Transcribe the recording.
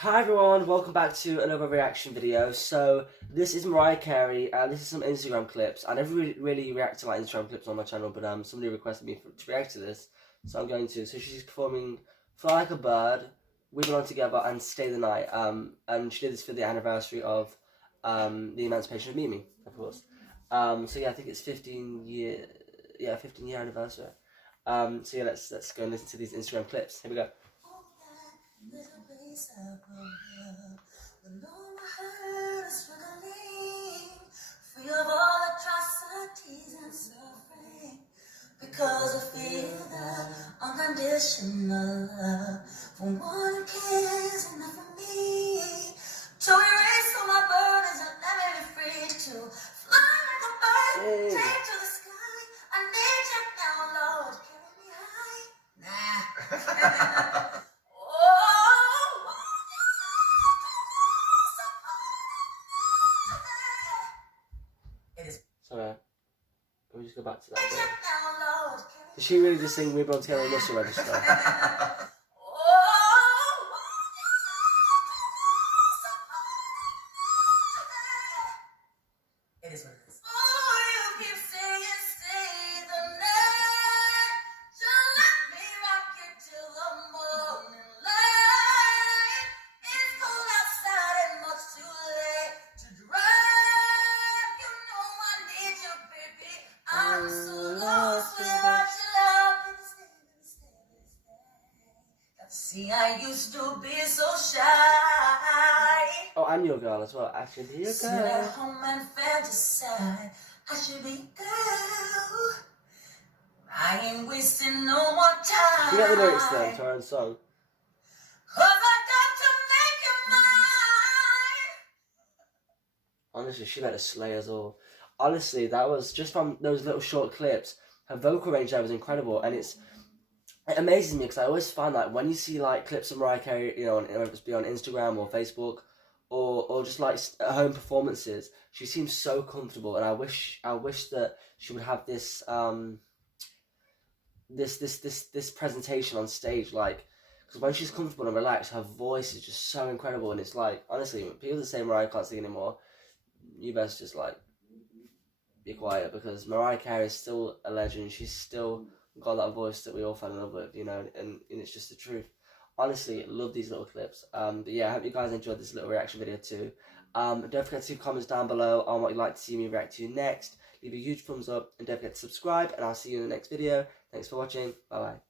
Hi everyone, welcome back to another reaction video. So this is Mariah Carey, and this is some Instagram clips. I never really react to my Instagram clips on my channel, but somebody requested me to react to this, so I'm going to. So she's performing "Fly Like a Bird," "We Belong Together," and "Stay the Night." And she did this for the anniversary of the emancipation of Mimi, of course. So yeah, I think it's 15-year anniversary. So yeah, let's go and listen to these Instagram clips. Here we go. Little place up above, when all my heart is struggling, free of all atrocities and suffering, because I feel the unconditional love from one who cares enough for me to erase all my burdens and let me be free to fly like a bird, take to the sky. I need you now, Lord, carry me high. Nah. Sorry, let me just go back to that bit. Did she really just sing "We Belong Together" in Muscle Register? It is what it is. I'm so lost without your love. See, I used to be so shy. Oh, I'm your girl as well. I should be your Sit girl. at home and fantasize. I should be girl. I ain't wasting no more time. You get the lyrics then to her own song. 'Cause I got to make you mine. Honestly, she better slay us all. Honestly, that was just from those little short clips. Her vocal range there was incredible, and it amazes me because I always find that when you see like clips of Mariah Carey, you know, whether it's be on Instagram or Facebook, or just like at home performances, she seems so comfortable, and I wish that she would have this this presentation on stage, like, because when she's comfortable and relaxed, her voice is just so incredible, and it's like, honestly, when people that say Mariah can't sing anymore, you best just like be quiet, because Mariah Carey is still a legend. She's still got that voice that we all fell in love with, you know, and it's just the truth. Honestly, love these little clips. But yeah, I hope you guys enjoyed this little reaction video too. Don't forget to leave comments down below on what you'd like to see me react to next. Leave a huge thumbs up, and don't forget to subscribe, and I'll see you in the next video. Thanks for watching. Bye bye.